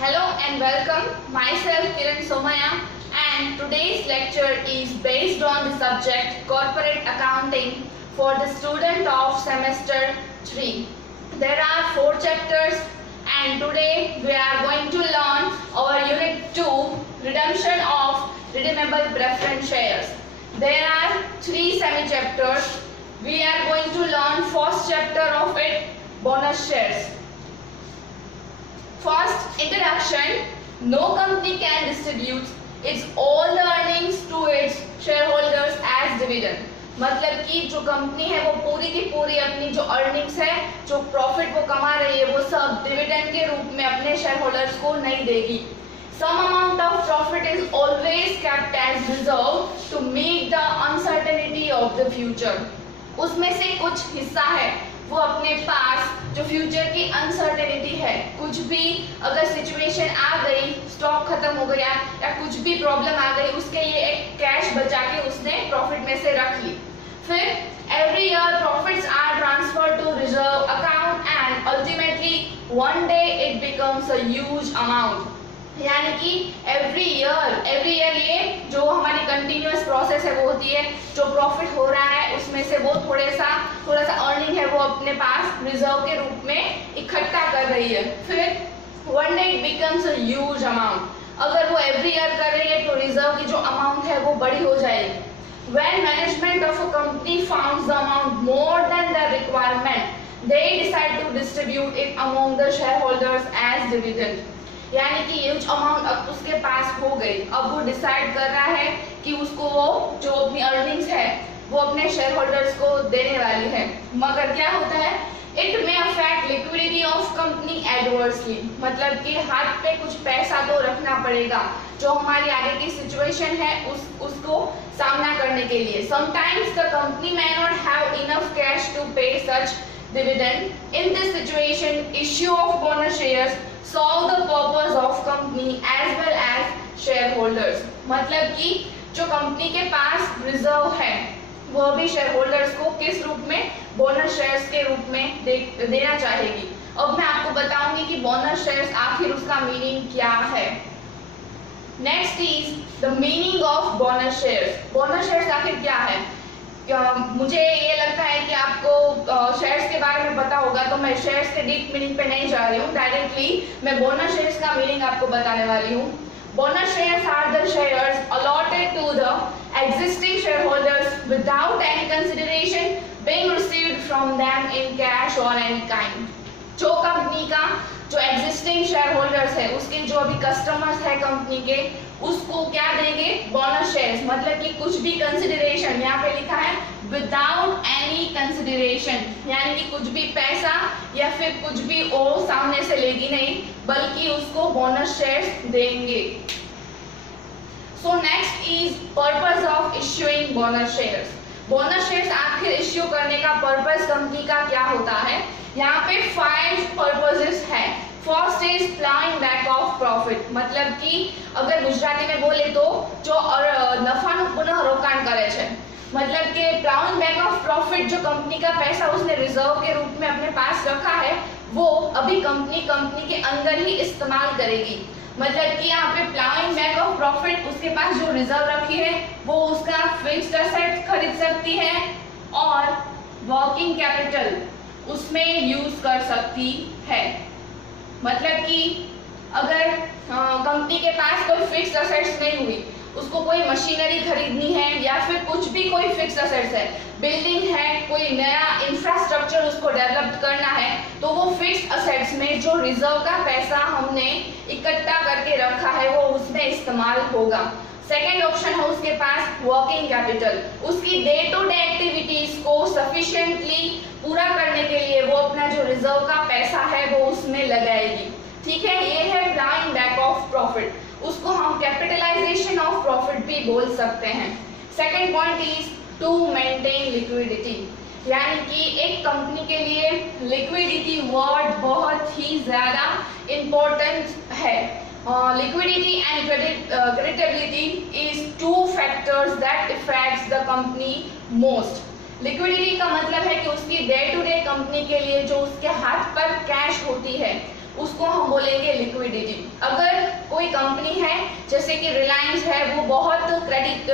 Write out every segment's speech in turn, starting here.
Hello and welcome. Myself Kiran Somaya and today's lecture is based on the subject Corporate Accounting for the student of semester 3. There are 4 chapters and today we are going to learn our unit 2, redemption of redeemable preference shares. There are 3 semi-chapters. We are going to learn first chapter of it, bonus shares. First, introduction. No company can distribute its all the earnings to its shareholders as dividend. मतलब कि जो company है वो पूरी की पूरी अपनी जो अर्निंग्स है, जो प्रॉफिट वो कमा रही है, वो सब डिविडेंड के रूप में अपने शेयर होल्डर्स को नहीं देगी. Some amount of profit is always kept as reserve to meet the uncertainty of the future. उसमें से कुछ हिस्सा है वो अपने पास जो फ्यूचर की अनसर्टेनिटी है, कुछ भी अगर सिचुएशन आ गई, स्टॉक खत्म हो गया या कुछ भी प्रॉब्लम आ गई, उसके लिए एक कैश बचा के उसने प्रॉफिट में से रख ली. फिर every year profits are transferred to reserve account and ultimately one day it becomes a huge amount. यानी कि एवरी ईयर ये जो हमारी कंटिन्यूअस प्रोसेस है वो होती है, जो प्रॉफिट हो रहा है उसमें से वो थोड़ा सा अर्निंग है वो अपने पास रिजर्व के रूप में इकट्ठा कर रही है. फिर one day it becomes a huge amount. अगर वो एवरी ईयर कर रही है तो रिजर्व की जो अमाउंट है वो बड़ी हो जाएगी. When management of a company finds the amount more than the requirement, they decide to distribute it among the shareholders as dividend. यानी कि ये अमाउंट अब उसके पास हो गई, अब वो डिसाइड कर रहा है कि उसको वो जो अपनी अर्निंग्स है वो अपने शेयर होल्डर्स को देने वाली है. मगर क्या होता है, it may affect liquidity of company adversely. मतलब कि हाथ पे कुछ पैसा तो रखना पड़ेगा जो हमारी आगे की सिचुएशन है उसको सामना करने के लिए. Sometimes the company may not have enough cash to pay such dividend. In this situation issue of bonus shares solve the purpose of company as well as shareholders. मतलब कि जो कंपनी के पास रिजर्व है वो भी शेयर होल्डर्स को किस रूप में, बोनस शेयर्स के रूप में देना चाहेगी. अब मैं आपको बताऊंगी कि बोनस शेयर्स आखिर उसका मीनिंग क्या है. Next is the meaning of bonus shares. Bonus shares आखिर क्या है? मुझे ये लगता है कि आपको शेयर्स के बारे में पता होगा, तो मैं शेयर्स के डीप मीनिंग पे नहीं जा रही हूँ. डायरेक्टली मैं बोनस शेयर्स का मीनिंग आपको बताने वाली हूँ. Bonus shares are the shares allotted to the existing share holders without any consideration being received from them in cash और एनी काइंड. जो कंपनी का जो एग्जिस्टिंग शेयर होल्डर्स है, उसके जो अभी कस्टमर्स है कंपनी के, उसको क्या देंगे, बोनस शेयर्स. मतलब कि कुछ भी कंसिडरेशन, यहाँ पे लिखा है विदाउट एनी कंसिडरेशन, यानी कि कुछ भी पैसा या फिर कुछ भी वो सामने से लेगी नहीं, बल्कि उसको बोनस शेयर्स देंगे. सो next is purpose of issuing bonus shares. Bonus shares आखिर इश्यू करने का पर्पस कंपनी का क्या होता है? यहाँ पे 5 पर्पसेस है. First is प्लाइंग back of profit. मतलब कि अगर गुजराती में बोले तो जो नफाનું પુનઃ રોકાણ કરે છે, मतलब कि प्लाइंग बैक ऑफ प्रॉफिट, जो कंपनी का पैसा उसने रिजर्व के रूप में अपने पास रखा है वो अभी कंपनी के अंदर ही इस्तेमाल करेगी. मतलब कि यहाँ पे प्लाइंग बैक ऑफ प्रॉफिट, उसके पास जो रिजर्व रखी है वो उसका फिक्स्ड एसेट खरीद सकती है और वर्किंग कैपिटल उसमें यूज कर सकती है. मतलब कि अगर कंपनी के पास कोई फिक्स्ड एसेट्स नहीं हुई, उसको कोई मशीनरी खरीदनी है या फिर कुछ भी कोई फिक्स्ड एसेट्स है, बिल्डिंग है, कोई नया इंफ्रास्ट्रक्चर उसको डेवलप करना है, तो वो फिक्स्ड एसेट्स में जो रिजर्व का पैसा हमने इकट्ठा करके रखा है वो उसमें इस्तेमाल होगा. सेकेंड ऑप्शन है उसके पास वर्किंग कैपिटल. उसकी डे टू डे एक्टिविटीज को सफिशिएंटली पूरा करने के लिए वो अपना जो रिजर्व का पैसा है वो उसमें लगाएगी. ठीक है, ये है प्लाइंग बैक ऑफ प्रॉफिट. उसको हम कैपिटलाइजेशन ऑफ प्रॉफिट भी बोल सकते हैं. Second point is to maintain liquidity. यानी कि एक कंपनी के लिए लिक्विडिटी वर्ड बहुत ही ज्यादा इंपॉर्टेंट है. Liquidity and creditability is 2 factors that affects the company most. Liquidity का मतलब है कि उसकी डे टू डे कंपनी के लिए जो उसके हाथ पर कैश होती है उसको हम बोलेंगे लिक्विडिटी. अगर जैसे कि रिलायंस है, वो बहुत क्रेडिट,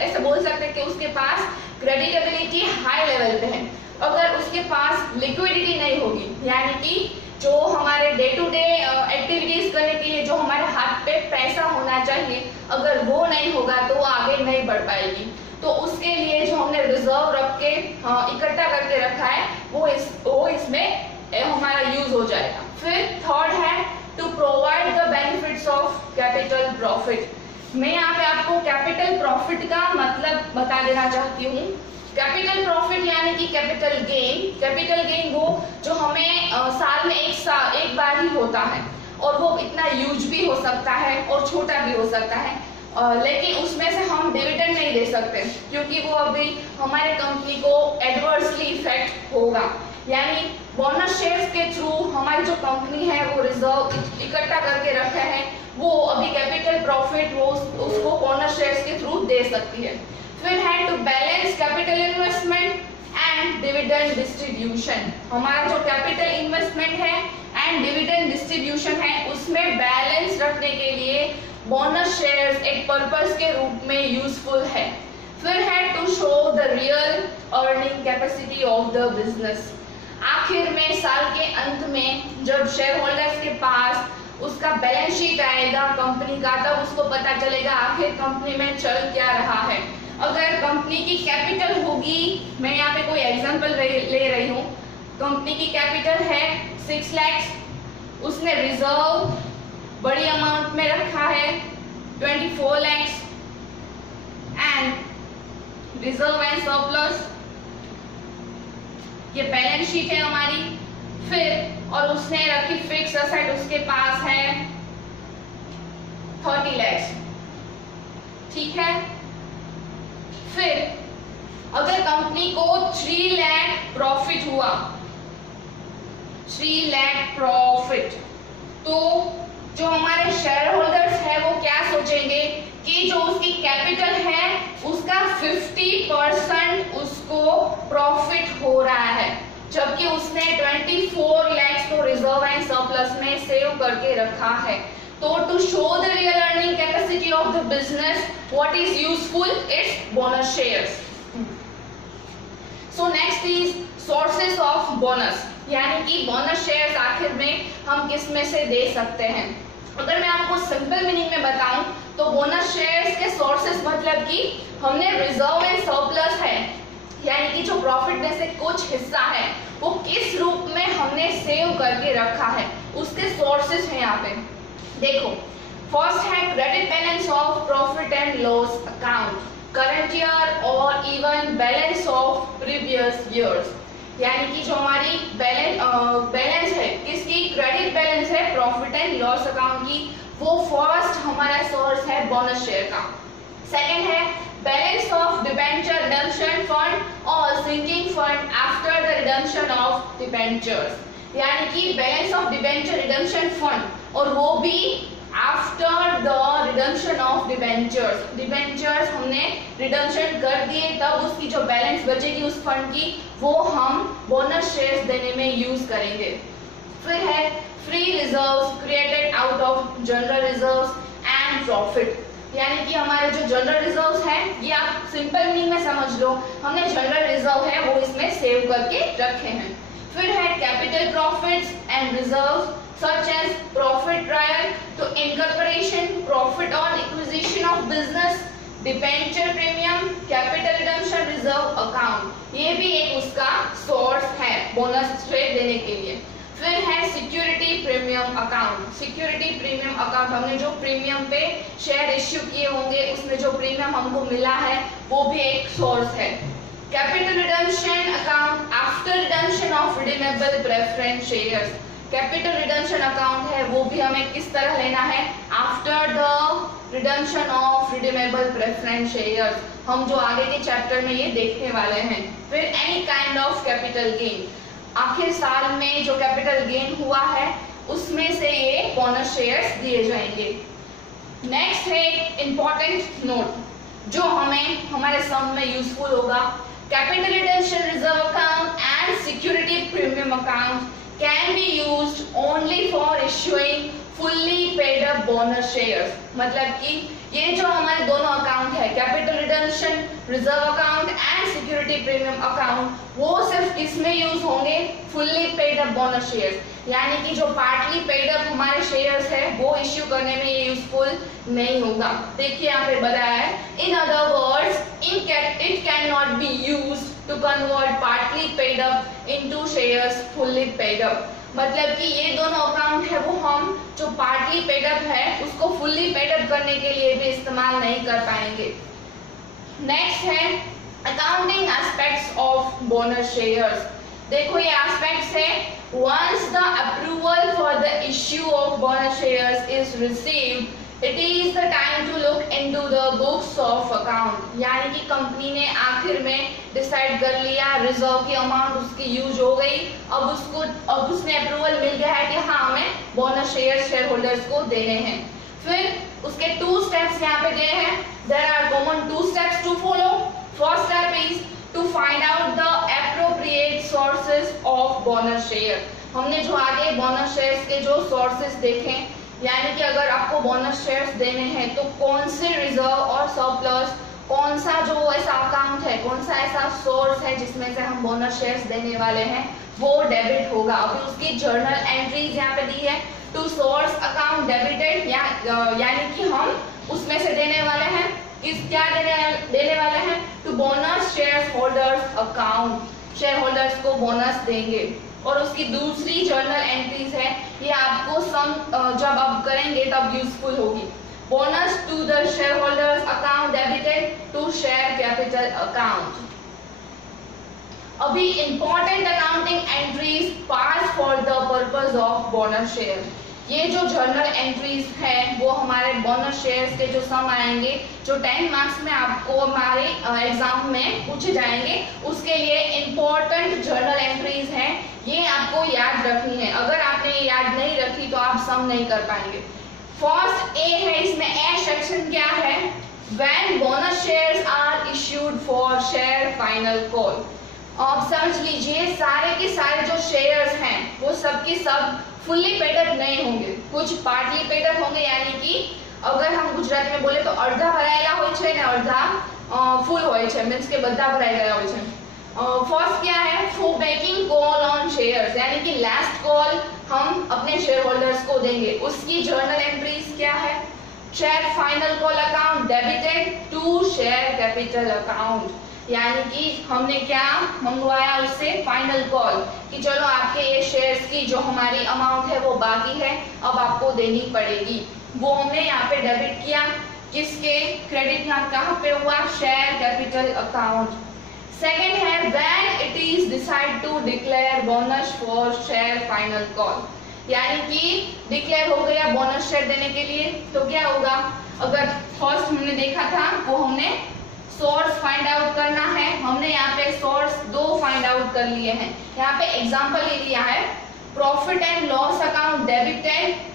ऐसे बोल सकते हैं कि उसके पास क्रेडिटेबिलिटी हाई लेवल पे है। अगर उसके पास लिक्विडिटी नहीं होगी, यानी कि जो हमारे डे टू डे एक्टिविटीज करने के लिए जो हमारे हाथ पे पैसा होना चाहिए, अगर वो नहीं होगा तो वो आगे नहीं बढ़ पाएगी। तो उसके लिए जो हमने रिजर्व रख के इकट्ठा करके रखा है वो इसमें हमारा यूज हो जाएगा। फिर थर्ड है to provide the benefits of capital profit. मैं यहाँ पे आपको कैपिटल प्रॉफिट का मतलब बता देना चाहती हूँ। कैपिटल प्रॉफिट यानी कि कैपिटल गेन। कैपिटल गेन वो जो हमें साल में एक बार ही होता है, और वो इतना ह्यूज भी हो सकता है और छोटा भी हो सकता है, लेकिन उसमें से हम डिविडेंड नहीं दे सकते क्योंकि वो अभी हमारे कंपनी को एडवर्सली इफेक्ट होगा। यानी बोनस शेयर्स के थ्रू हमारी जो कंपनी है वो रिजर्व इकट्ठा करके रखे हैं, वो अभी कैपिटल प्रॉफिट वो उसको बोनस शेयर्स के थ्रू दे सकती है। फिर है to balance capital investment and dividend distribution. हमारा जो कैपिटल इन्वेस्टमेंट है एंड डिविडेंड डिस्ट्रीब्यूशन है, उसमें बैलेंस रखने के लिए बोनस शेयर्स एक पर्पस के रूप में यूजफुल है। फिर है to show the real earning capacity of the business. आखिर में साल के अंत में जब शेयर होल्डर्स के पास उसका बैलेंस शीट आएगा कंपनी का, तब उसको पता चलेगा आखिर कंपनी में चल क्या रहा है। अगर कंपनी की कैपिटल होगी, मैं यहाँ पे कोई एग्जांपल ले रही हूँ, कंपनी की कैपिटल है 6 लाख, उसने रिजर्व बड़ी अमाउंट में रखा है 24 lakh and reserve and surplus, ये बैलेंस शीट है हमारी। फिर और उसने रखी फिक्स असेट, उसके पास है 30 लाख, ठीक है। फिर अगर कंपनी को 3 लाख प्रॉफिट हुआ, 3 लाख प्रॉफिट, तो जो हमारे शेयर होल्डर्स है वो क्या सोचेंगे कि जो उसकी कैपिटल है उसका 50% उसको प्रॉफिट हो रहा है, जबकि उसने 24 लाख को रिजर्व एंड सरप्लस में सेव करके रखा है। तो to show the real earning capacity of the business, what is useful, it's bonus shares. So next is sources of bonus, यानी कि बोनस शेयर्स आखिर में हम किस में से दे सकते हैं। अगर मैं आपको सिंपल मीनिंग में बताऊं तो बोनस शेयर्स के सोर्सेस मतलब कि हमने रिजर्व एंड सरप्लस है, यानी कि जो प्रॉफिट में से कुछ हिस्सा है वो किस रूप में हमने सेव करके रखा है, उसके सोर्सेस हैं यहाँ पे। देखो, फर्स्ट है credit balance of profit and loss account, current year और even balance of previous years. यानी कि जो हमारी बैलेंस है किसकी, क्रेडिट बैलेंस है प्रॉफिट एंड लॉस अकाउंट की, वो फर्स्ट हमारा सोर्स है बोनस शेयर का। सेकंड है balance of debenture redemption fund और sinking fund after the redemption of debentures, यानी कि balance of debenture redemption fund, और वो भी after the redemption of debentures. Debentures हमने रिडम्पशन कर दिए, तब उसकी जो बैलेंस बचेगी उस फंड की, वो हम बोनस शेयर्स देने में यूज करेंगे। फिर है free reserves created out of general reserves and profit, यानी कि हमारे जो जनरल रिजर्व्स हैं, ये आप सिंपल मीनिंग में समझ लो, हमने जनरल रिजर्व है वो इसमें सेव करके रखे हैं। फिर है capital profits and reserves such as profit trial to incorporation, profit on acquisition of business, debenture premium, capital redemption reserve account, ये भी एक उसका सोर्स है बोनस शेयर देने के लिए। फिर है security premium account. Security premium account, हमने जो प्रीमियम पे शेयर इश्यू किए होंगे उसमें जो प्रीमियम हमको मिला है वो भी एक सोर्स है। Capital redemption account after redemption of redeemable preference shares, capital redemption account है वो भी हमें किस तरह लेना है, after the redemption of redeemable preference shares, हम जो आगे के चैप्टर में ये देखने वाले हैं। फिर any kind of capital gain, आखिर साल में जो कैपिटल गेन हुआ है उसमें से ये बोनस शेयर्स दिए जाएंगे। नेक्स्ट है इंपॉर्टेंट नोट जो हमें हमारे सम में यूजफुल होगा, capital redemption reserve account and security premium account can be used only for issuing fully paid up bonus shares, मतलब कि ये जो हमारे दोनों अकाउंट है, capital redemption reserve account and security premium account, वो सिर्फ किसमें यूज होंगे, fully paid up bonus shares, यानी कि जो पार्टली पेड अप हमारे शेयर्स है वो इश्यू करने में ये यूजफुल नहीं होगा। देखिए यहाँ पे बताया है, in other words it can not be used to convert partly paid up into shares fully paid up, मतलब कि ये दोनों अकाउंट है वो हम जो पार्टली पेड अप है उसको फुल्ली पेड अप करने के लिए भी इस्तेमाल नहीं कर पाएंगे। नेक्स्ट है accounting aspects of bonus shares. देखो ये एस्पेक्ट्स है, once the approval for the issue of bonus shares is received it is the time to look into the books of account, यानी कि कंपनी ने आखिर में डिसाइड कर लिया, रिजर्व की अमाउंट उसकी यूज हो गई, अब उसने अप्रूवल मिल गया है कि हाँ हमें बोनस शेयर होल्डर्स को देने हैं। फिर उसके 2 स्टेप्स यहाँ पे दिए हैं, there are common 2 steps to follow. First step is to find out the appropriate sources of bonus share. हमने जो आगे बोनस शेयर्स के जो सोर्सेज देखे, यानी कि अगर आपको बोनस शेयर्स देने हैं तो कौन से रिजर्व और सरप्लस, कौन सा जो ऐसा अकाउंट है, कौन सा ऐसा सोर्स है जिसमें से हम बोनस शेयर्स देने वाले हैं, वो डेबिट होगा। अभी उसकी जर्नल एंट्रीज यहाँ पे दी है, टू सोर्स अकाउंट डेबिटेड, यानी कि हम उसमें से देने वाले हैं, क्या देने वाले हैं, to bonus share holders account, share holders को बोनस देंगे। और उसकी दूसरी जर्नल एंट्रीज है, ये आपको जब आप करेंगे तब यूजफुल होगी। Bonus to the share holders account debited to share capital account. अभी important accounting entries pass for the purpose of bonus share. ये जो जर्नल एंट्रीज हैं वो हमारे बोनस शेयर्स के जो सम आएंगे, जो 10 मार्क्स में आपको हमारे एग्जाम में पूछे जाएंगे, उसके लिए इंपॉर्टेंट जर्नल एंट्रीज हैं, ये आपको याद रखनी है। अगर आपने ये याद नहीं रखी तो आप सम नहीं कर पाएंगे। फर्स्ट ए है, इसमें ए सेक्शन क्या है, when bonus shares are issued for share final call. आप समझ लीजिए सारे के सारे जो शेयर्स हैं वो सब के सब फुल्ली पेड अप नहीं होंगे, कुछ पार्टली पेड अप होंगे, यानी कि अगर हम गुजराती में बोले तो अर्धा भराયેલા હોય છે ને अर्धा फुल હોય છે, मीन्स के બધા ભરાઈ ગયા હોય છે। फर्स्ट क्या है, for making call on shares, यानी कि लास्ट कॉल हम अपने शेयर होल्डर्स को देंगे, उसकी जर्नल एंट्रीज क्या है, share final call account debited to share capital account, यानी कि हमने क्या मंगवाया उससे, फाइनल कॉल, कि चलो आपके ये शेयर्स की जो हमारी अमाउंट है वो बाकी है, अब आपको देनी पड़ेगी, वो हमने यहाँ पे डेबिट किया, किसके, क्रेडिट यहाँ कहाँ पे हुआ, शेयर कैपिटल अकाउंट। सेकेंड है, when it is decide to declare bonus for share final call, यानी कि डिक्लेयर हो गया बोनस शेयर देने के लिए, तो क्या होगा, अगर फर्स्ट हमने देखा था वो हमने सोर्स फाइंड आउट करना है, हमने यहाँ पे सोर्स 2 फाइंड आउट कर लिए हैं। यहाँ पे एग्जांपल ले लिया है, profit and loss account debited,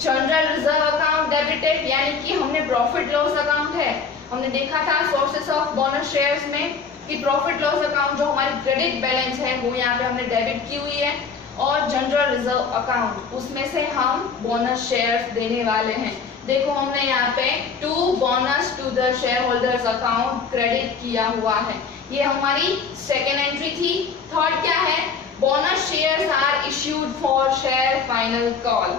general reserve account debited, यानी कि हमने प्रॉफिट लॉस अकाउंट है, हमने देखा था सोर्सेस ऑफ बोनस शेयर्स में कि प्रॉफिट लॉस अकाउंट जो हमारी क्रेडिट बैलेंस है वो यहाँ पे हमने डेबिट की हुई है, और जनरल रिजर्व अकाउंट उसमें से हम बोनस शेयर्स देने वाले हैं। देखो हमने यहाँ पे to bonus to the share holders account credit किया हुआ है, ये हमारी सेकेंड एंट्री थी। थर्ड क्या है, bonus shares are issued for share final call,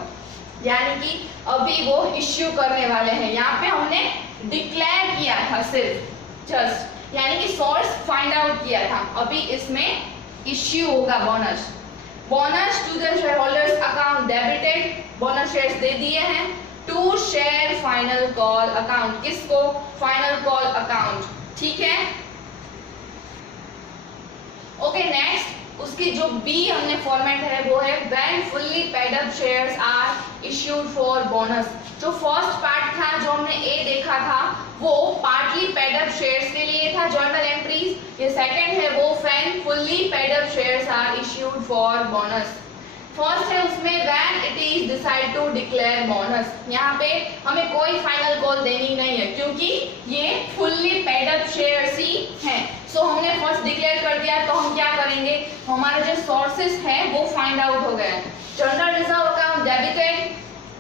यानी कि अभी वो इश्यू करने वाले हैं, यहाँ पे हमने डिक्लेयर किया था सिर्फ जस्ट, यानी कि सोर्स फाइंड आउट किया था, अभी इसमें इश्यू होगा bonus. Bonus to the share holders account debited, bonus shares दे दिए हैं, to share final call account, किसको, फाइनल कॉल अकाउंट, ठीक है। ओके नेक्स्ट, उसकी जो बी हमने फॉर्मेट है वो है when fully paid up shares are issued for bonus. जो फर्स्ट पार्ट था जो हमने ए देखा था वो पार्टली पेड अप शेयर्स के लिए था जर्नल एंट्रीज, ये सेकंड है वो when fully paid up shares are issued for bonus. First है उसमें when it is decide to declare bonus, यहाँ पे हमें कोई फाइनल कॉल देनी नहीं है क्योंकि ये फुल्ली पेड अप शेयर्स ही हैं, सो हमने फर्स्ट डिक्लेयर कर दिया, तो हम क्या करेंगे, हमारे जो सोर्सेस हैं वो फाइंड आउट हो गए, general reserve account debited,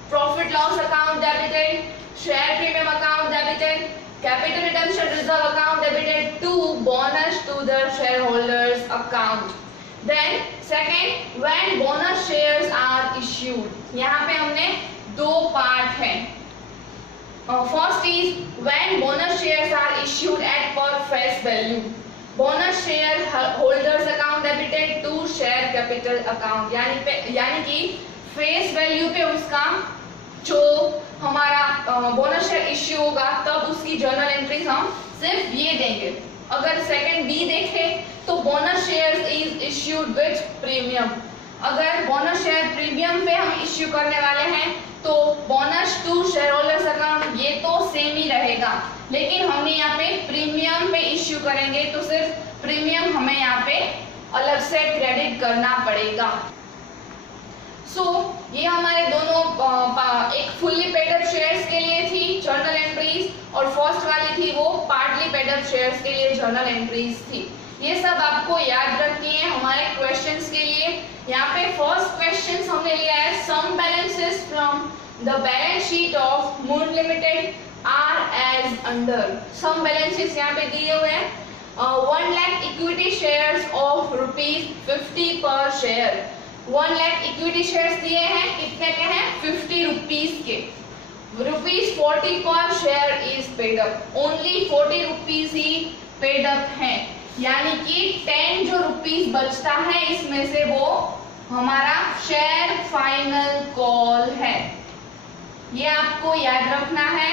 profit loss account account debited, share premium account debited, capital redemption reserve account debited to bonus to the share holders account. Then second, when bonus shares are issued, यहाँ पे हमने दो part है। First is when bonus shares are issued at par face value, bonus share holders account debited to share capital account, यानी कि face value पे उसका जो हमारा बोनस शेयर इश्यू होगा तब उसकी जर्नल एंट्रीज हम सिर्फ ये देंगे। अगर सेकंड बी देखें तो bonus shares is issued with premium, अगर बोनस शेयर प्रीमियम पे हम इश्यू करने वाले हैं तो bonus to share holders account ये तो सेम ही रहेगा, लेकिन हमने यहाँ पे प्रीमियम पे इश्यू करेंगे तो सिर्फ प्रीमियम हमें यहाँ पे अलग से क्रेडिट करना पड़ेगा। ये हमारे दोनों एक फुल्ली पेड अप शेयर्स के लिए थी जर्नल एंट्रीज, और फर्स्ट वाली थी वो पार्टली पेड अप शेयर्स के लिए जर्नल एंट्रीज थी। ये सब आपको याद रखनी है हमारे क्वेश्चंस के लिए। यहाँ पे फर्स्ट क्वेश्चन हमने लिया है some balances from the balance sheet of Moon limited are as under. Some balances यहाँ पे दिए हुए हैं 1 लाख इक्विटी शेयर्स ऑफ ₹50 पर शेयर। 1 लाख इक्विटी शेयर्स दिए हैं, कितने के हैं? 50 रुपीज के। ₹40 पर share is paid up, only 40 rupees he paid up है, यानी कि 10 जो रुपीज बचता है इसमें से वो हमारा शेयर फाइनल कॉल है। ये आपको याद रखना है।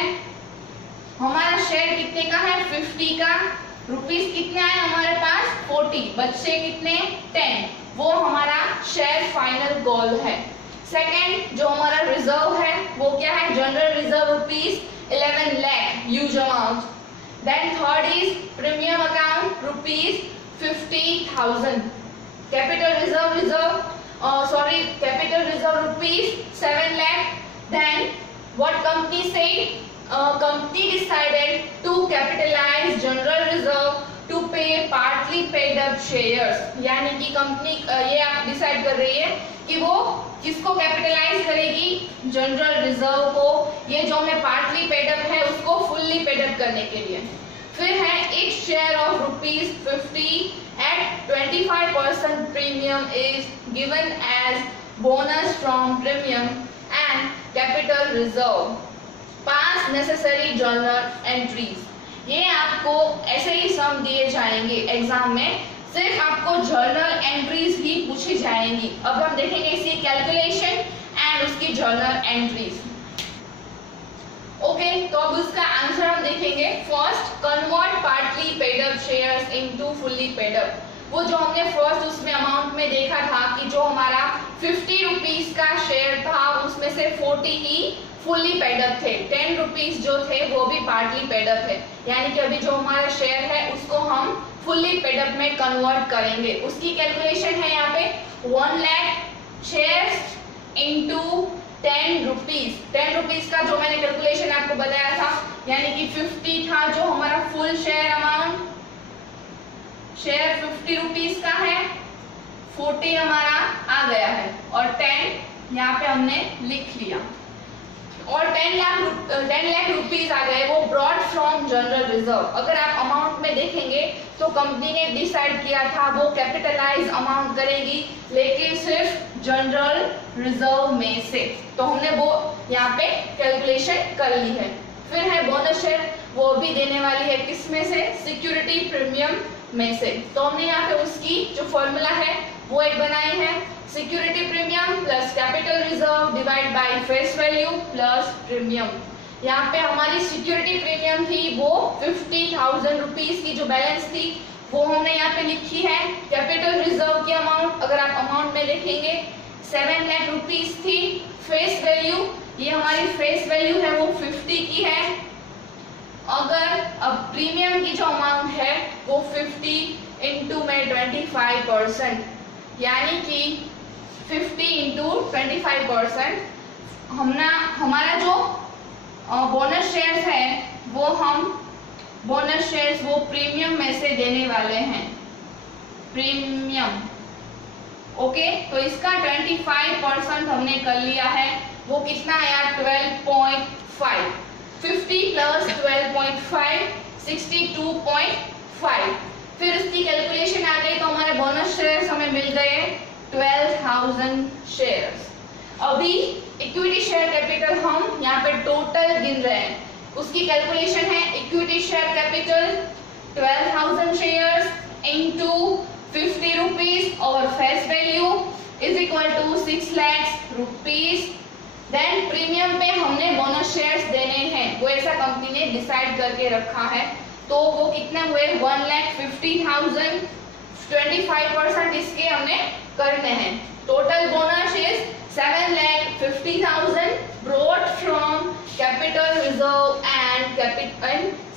हमारा शेयर कितने का है? 50 का। रुपीज कितने आए हमारे पास? 40, बच्चे कितने? 10, वो हमारा शेयर फाइनल कॉल है। सेकंड जो हमारा रिजर्व है वो क्या है? General reserve ₹11 lakh huge amount. Then third is premium account ₹50,000। Capital reserve capital reserve ₹7 lakh. Then what company said? Company decided to capitalize general reserve to pay partly paid up shares, यानी कि company ये आप decide कर रही है कि वो किसको कैपिटलाइज करेगी? जनरल रिजर्व को। ये जो हमें पार्टली पेड अप है उसको फुल्ली पेड अप करने के लिए। फिर है each share of ₹50 at 25% premium is given as bonus from premium and capital reserve। 5 necessary journal entries, ये आपको ऐसे ही सम दिए जाएंगे एग्जाम में, सिर्फ आपको जर्नल एंट्रीज ही पूछी जाएंगी। अब हम देखेंगे इसकी कैलकुलेशन एंड उसकी जर्नल एंट्रीज। ओके, तो अब उसका आंसर हम देखेंगे। First, convert partly paid up shares into fully paid up. वो जो हमने फर्स्ट उसमें अमाउंट में देखा था कि जो हमारा 50 रुपीज का शेयर था उसमें से 40 ही फुल्ली पेड अप थे, 10 रुपीज जो थे वो भी पार्टली पेड अप है, यानी कि अभी जो हमारा शेयर है उसको हम फुल्ली पेड अप में कन्वर्ट करेंगे। उसकी कैलकुलेशन है यहाँ पे 1 lakh shares into 10 rupees. 10 rupees का जो मैंने कैलकुलेशन आपको बताया था, यानी कि 50 था जो हमारा full share amount, share 50 rupees का है, 40 हमारा आ गया है और 10 यहाँ पे हमने लिख लिया, और 10 लाख रुपीज आ गए, वो ब्रॉड फ्रॉम जनरल रिजर्व। अगर आप अमाउंट में देखेंगे तो कंपनी ने डिसाइड किया था वो कैपिटलाइज अमाउंट करेगी, लेकिन सिर्फ जनरल रिजर्व में से, तो हमने वो यहाँ पे कैलकुलेशन कर ली है। फिर है बोनस शेयर, वो भी देने वाली है किस में से? सिक्योरिटी प्रीमियम में से। तो हमने यहाँ पे उसकी जो फॉर्मूला है वो एक बनाई है, security premium plus capital reserve divide by face value plus premium. यहाँ पे हमारी सिक्योरिटी प्रीमियम थी वो 50,000 रुपीज की जो बैलेंस थी वो हमने यहाँ पे लिखी है। कैपिटल रिजर्व की अमाउंट अगर आप अमाउंट में देखेंगे 7 लाख रुपीज थी। फेस वैल्यू, ये हमारी फेस वैल्यू है वो 50 की है। अगर अब प्रीमियम की जो अमाउंट है वो 50 इंटू में 25%, यानी कि 50 इंटू 25%। हमारा जो बोनस शेयर्स है वो हम बोनस शेयर्स वो प्रीमियम में से देने वाले हैं, प्रीमियम। ओके, तो इसका 25% हमने कर लिया है, वो कितना आया? 12.5 50 प्लस 12.5 62.5। फिर उसकी कैलकुलेशन आ गई तो हमारे बोनस शेयर्स हमें मिल गए 12,000 शेयर्स। अभी इक्विटी शेयर कैपिटल हम यहाँ पे टोटल गिन रहे हैं, उसकी कैलकुलेशन है equity share capital 12,000 shares into 50 rupees और face value is equal to 6 lakh rupees. Then premium पे हमने बोनस शेयर्स देने हैं, वो ऐसा कंपनी ने डिसाइड करके रखा है, तो वो कितने हुए 1,50,000, 25% इसके हमने करने हैं। Total bonus is 7,50,000 brought from capital reserve and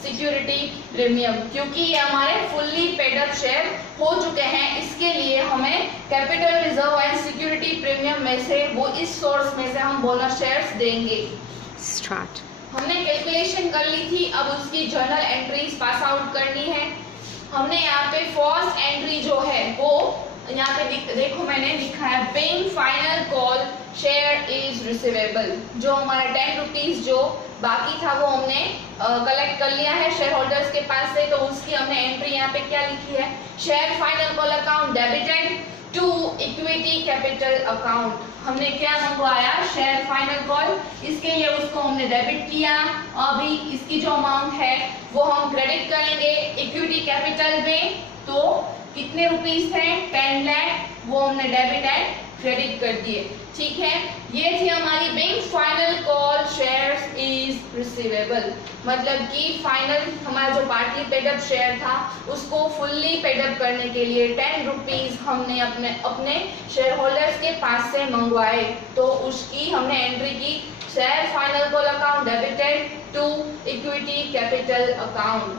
security premium. क्योंकि ये हमारे फुल्ली पेड अप शेयर हो चुके हैं, इसके लिए हमें capital reserve and security premium में से, वो इस सोर्स में से हम बोनस शेयर्स देंगे। स्टार्ट। हमने कैलकुलेशन कर ली थी, अब उसकी जर्नल एंट्रीज पास आउट करनी है। हमने यहाँ पे फर्स्ट एंट्री जो है वो यहाँ पे देखो मैंने लिखा है paying final call share is receivable. जो हमारा 10 रुपीज जो बाकी था वो हमने कलेक्ट कर लिया है शेयर होल्डर्स के पास से, तो उसकी हमने एंट्री यहाँ पे क्या लिखी है, share final call account debited to equity capital account. हमने क्या मंगवाया, शेयर फाइनल कॉल, इसके लिए उसको हमने डेबिट किया। अभी इसकी जो अमाउंट है वो हम क्रेडिट करेंगे इक्विटी कैपिटल में, तो कितने रुपीस थे 10 लाख, वो हमने डेबिट एंड क्रेडिट कर दिए। ठीक है, ये थी हमारी bank final call shares is receivable, मतलब कि फाइनल हमारा जो पार्टली पेडअप शेयर था उसको फुल्ली पेडअप करने के लिए 10 रुपीज हमने अपने शेयर होल्डर्स के पास से मंगवाए, तो उसकी हमने एंट्री की share final call account debited to equity capital account.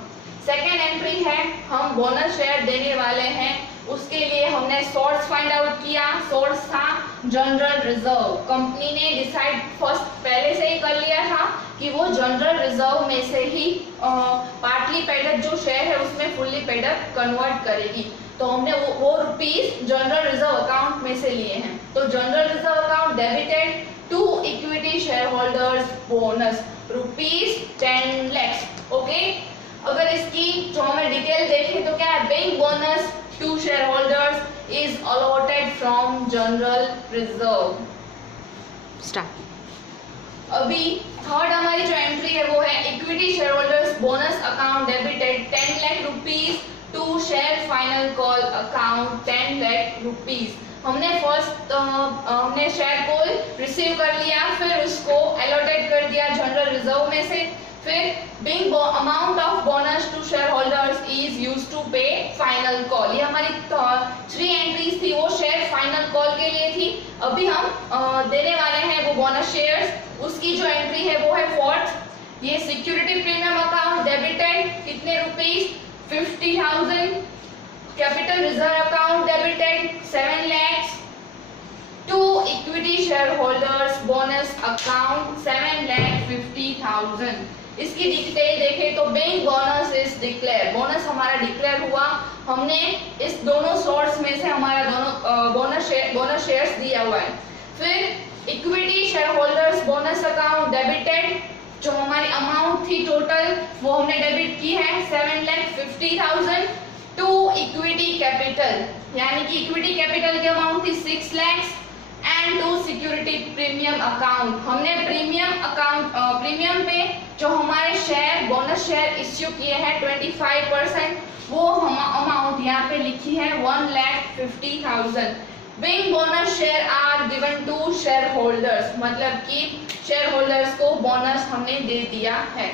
Second entry है हम बोनस शेयर देने वाले हैं, उसके लिए हमने सोर्स फाइंड आउट किया। सोर्स था जनरल रिजर्व। कंपनी ने डिसाइड फर्स्ट पहले से ही कर लिया था कि वो जनरल रिजर्व में से ही पार्टली पेडअप जो शेयर है उसमें फुल्ली पेडअप कन्वर्ट करेगी, तो हमने वो रुपीस जनरल रिजर्व अकाउंट में से लिए हैं। तो general reserve account debited to equity share holders bonus rupees 10 lakh. Okay, अगर इसकी जो हमें डिटेल देखें तो क्या है, bank bonus to share holders is allotted from general reserve. Start. अभी थर्ड हमारी जो एंट्री है वो है equity share holders bonus account debited 10 lakh rupees to share final call account 10 lakh rupees. हमने फर्स्ट हमने शेयर कॉल रिसीव कर लिया, फिर उसको अलॉटेड कर दिया जनरल रिजर्व में से, फिर being amount of bonus to shareholders is used to pay final call। ये हमारी 3 एंट्रीज थी, वो शेयर फाइनल कॉल के लिए थी। अभी हम देने वाले हैं वो बोनस शेयर्स, उसकी जो एंट्री है वो है फोर्थ, ये सिक्योरिटी प्रीमियम अकाउंट डेबिटेड कितने rupees 50,000, capital reserve account debited 7 lakhs, to equity share holders bonus account 7,50,000। इसकी डिटेल देखें तो bank bonus is declare, bonus हमारा डिक्लेयर हुआ, हमने इस दोनों सोर्स में से हमारा दोनों बोनस शेयर्स दिया हुआ है। फिर equity share holders bonus account debited, जो हमारी अमाउंट थी टोटल वो हमने डेबिट की है 7,50,000 टू इक्विटी कैपिटल, यानी कि इक्विटी कैपिटल की अमाउंट थी 6 lakhs and to security premium account. हमने प्रीमियम पे जो हमारे शेयर बोनस शेयर इश्यू किए हैं 25%, वो अमाउंट यहाँ पे लिखी है 1,50,000। Bank bonus share are given to share holders, मतलब कि शेयर होल्डर्स को बोनस हमने दे दिया है।